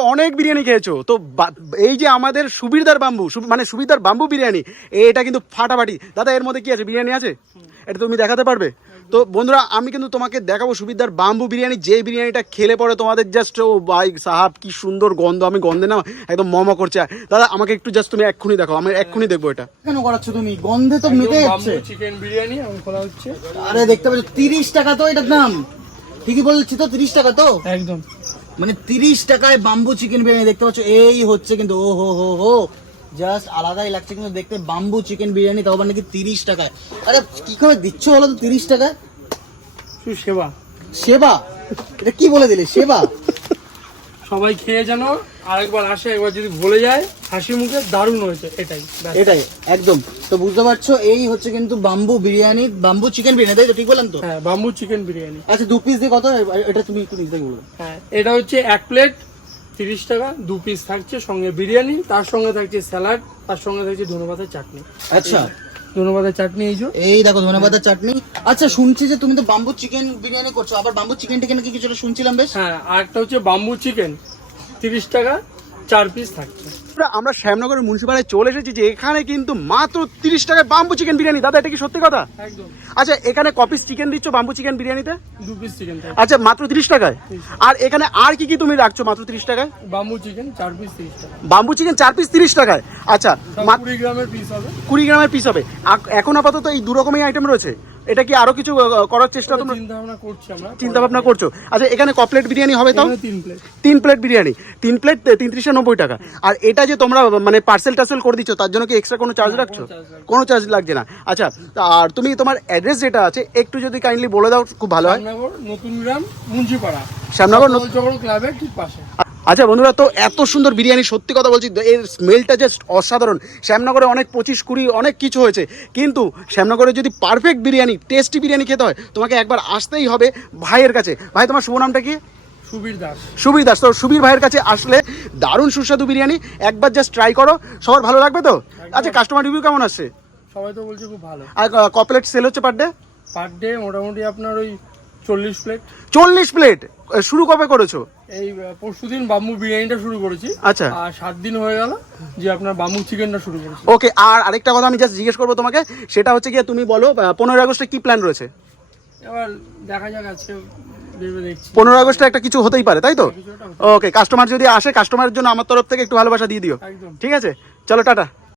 অনেক বিরিয়ানি খেয়েছো। তো এই যে আমাদের সুবিরদার বাম্বু সু- মানে সুবিরদার বাম্বু বিরিয়ানি এটা কিন্তু ফাটাফাটি। দাদা এর মধ্যে কি আছে? বিরিয়ানি আছে? এটা তুমি দেখাতে পারবে? তো বন্ধুরা আমি কিন্তু তোমাকে দেখাবো সুবিধার বাম্বু বিরিয়ানি। যে বিরিয়ানিটা খেলে পরে তোমাদের জাস্ট ও ভাই সাহাব কি সুন্দর গন্ধ। আমি গন্ধে না একদম মমা করছে। দাদা আমাকে একটু জাস্ট তুমি এক্ষুনি দেখো আমি এক্ষুনি দেখব এটা। কেন করাচ্ছ তুমি? গন্ধে তো মেতে যাচ্ছে। চিকেন বিরিয়ানি খোলা হচ্ছে। আরে দেখতে পাচ্ছ তিরিশ টাকা তো এটার দাম। ঠিকই বলছি তো তিরিশ টাকা তো? একদম। মানে তিরিশ টাকায় বাম্বু চিকেন বিরিয়ানি দেখতে পাচ্ছ এই হচ্ছে কিন্তু ও হো হো হো। জাস্ট আলাদাই লাগছে কিন্তু দেখতে বাম্বু চিকেন বিরিয়ানি তাও নাকি তিরিশ টাকায়। আরে কি করে দিচ্ছ বলো তো তিরিশ টাকায়? সেবা। সেবা? এটা কি বলে দিলে? সেবা? সবাই খেয়ে যেন আরেকবার আসে একবার যদি ভুলে যায় হাসি মুখে দারুণ হয়েছে এটাই এটাই একদম। তো বুঝতে পারছ এই হচ্ছে কিন্তু bamboo biryani bamboo chicken biryani তাই তো ঠিক বললাম তো? হ্যাঁ বাম্বু চিকেন বিরিয়ানি। আচ্ছা দু পিস দিয়ে কত? এটা তুমি একটু নিজে বলো। হ্যাঁ এটা হচ্ছে এক প্লেট তিরিশ টাকা দু পিস থাকছে সঙ্গে বিরিয়ানি তার সঙ্গে থাকছে স্যালাড তার সঙ্গে থাকছে ধনেপাতার চাটনি। আচ্ছা। ধনেপাতার চাটনি এই এই দেখো ধনেপাতার চাটনি। আচ্ছা শুনছি যে তুমি তো বাম্বু চিকেন বিরিয়ানি করছ আবার বাম্বু চিকেন টিকেন কি কিছুটা শুনছিলাম বেশ? হ্যাঁ আর একটা হচ্ছে বাম্বু চিকেন তিরিশ টাকা চার পিস থাকছে। আমরা শ্যামনগরের মুন্সিপালে চলে এসেছি যে এখানে কিন্তু মাত্র তিরিশ টাকায় বাম্বু চিকেন বিরিয়ানি। দাদা এটা কি সত্যি কথা? একদম। আচ্ছা এখানে কপিস চিকেন দিচ্ছ বাম্বু চিকেন বিরিয়ানিতে? দু পিস চিকেন আচ্ছা মাত্র তিরিশ টাকায়? আর এখানে আর কি কি তুমি রাখছো মাত্র তিরিশ টাকায়? বাম্বু চিকেন চার পিস তিরিশ টাকা। বাম্বু চিকেন চার পিস তিরিশ টাকায়। আচ্ছা কুড়ি গ্রামের পিস হবে। কুড়ি গ্রামের পিস হবে। এখন আপাতত এই দু রকমের আইটেম রয়েছে। এটা কি আরও কিছু করার চেষ্টা তোমরা? চিন্তা ভাবনা করছি আমরা চিন্তা ভাবনা করছ। আচ্ছা এখানে ক প্লেট বিরিয়ানি হবে তাও? তিন প্লেট তিন প্লেট বিরিয়ানি। তিন প্লেট তিনত্রিশশো নব্বই টাকা। আর এটা যে তোমরা মানে পার্সেল টার্সেল করে দিচ্ছ তার জন্য কি এক্সট্রা কোনো চার্জ রাখছো? কোনো চার্জ লাগছে না। আচ্ছা আর তুমি তোমার অ্যাড্রেস যেটা আছে একটু যদি কাইন্ডলি বলে দাও খুব ভালো হয়। নতুন গ্রাম মুন্সিপাড়া। শ্যামনগর নতুন- ক্লাবের ঠিক পাশে। আচ্ছা বন্ধুরা তো এত সুন্দর বিরিয়ানি সত্যি কথা বলছি এর স্মেলটা জাস্ট অসাধারণ। শ্যামনগরে অনেক পঁচিশ কুড়ি অনেক কিছু হয়েছে। কিন্তু শ্যামনগরে যদি পারফেক্ট বিরিয়ানি টেস্টি বিরিয়ানি খেতে হয় তোমাকে একবার আসতেই হবে ভাইয়ের কাছে। ভাই তোমার শুভ নামটা কি? সুবীর দাস। সুবীর দাস। তো সুবীর ভাইয়ের কাছে আসলে দারুণ সুস্বাদু বিরিয়ানি একবার জাস্ট ট্রাই করো। সবার ভালো লাগবে তো? আচ্ছা কাস্টমার রিভিউ কেমন আসছে? সবাই তো বলছে খুব ভালো। আর কপলেট সেল হচ্ছে পার ডে পার ডে মোটামুটি আপনার ওই চল্লিশ প্লেট চল্লিশ প্লেট শুরু কবে করেছ? এই পরশু দিন বাম্বু বিরিয়ানিটা শুরু করেছি। আচ্ছা। আর সাত দিন হয়ে গেল যে আপনার বাম্বু চিকেনটা শুরু করেছি। ওকে আর আরেকটা কথা আমি জাস্ট জিজ্ঞেস করব তোমাকে সেটা হচ্ছে গিয়ে তুমি বলো পনেরোই আগস্টে কি প্ল্যান রয়েছে? এবার দেখা যাক আজকে পনেরোই আগস্টে একটা কিছু হতেই পারে তাই তো? ওকে কাস্টমার যদি আসে কাস্টমারের জন্য আমার তরফ থেকে একটু ভালোবাসা দিয়ে দিও। ঠিক আছে? চলো টাটা।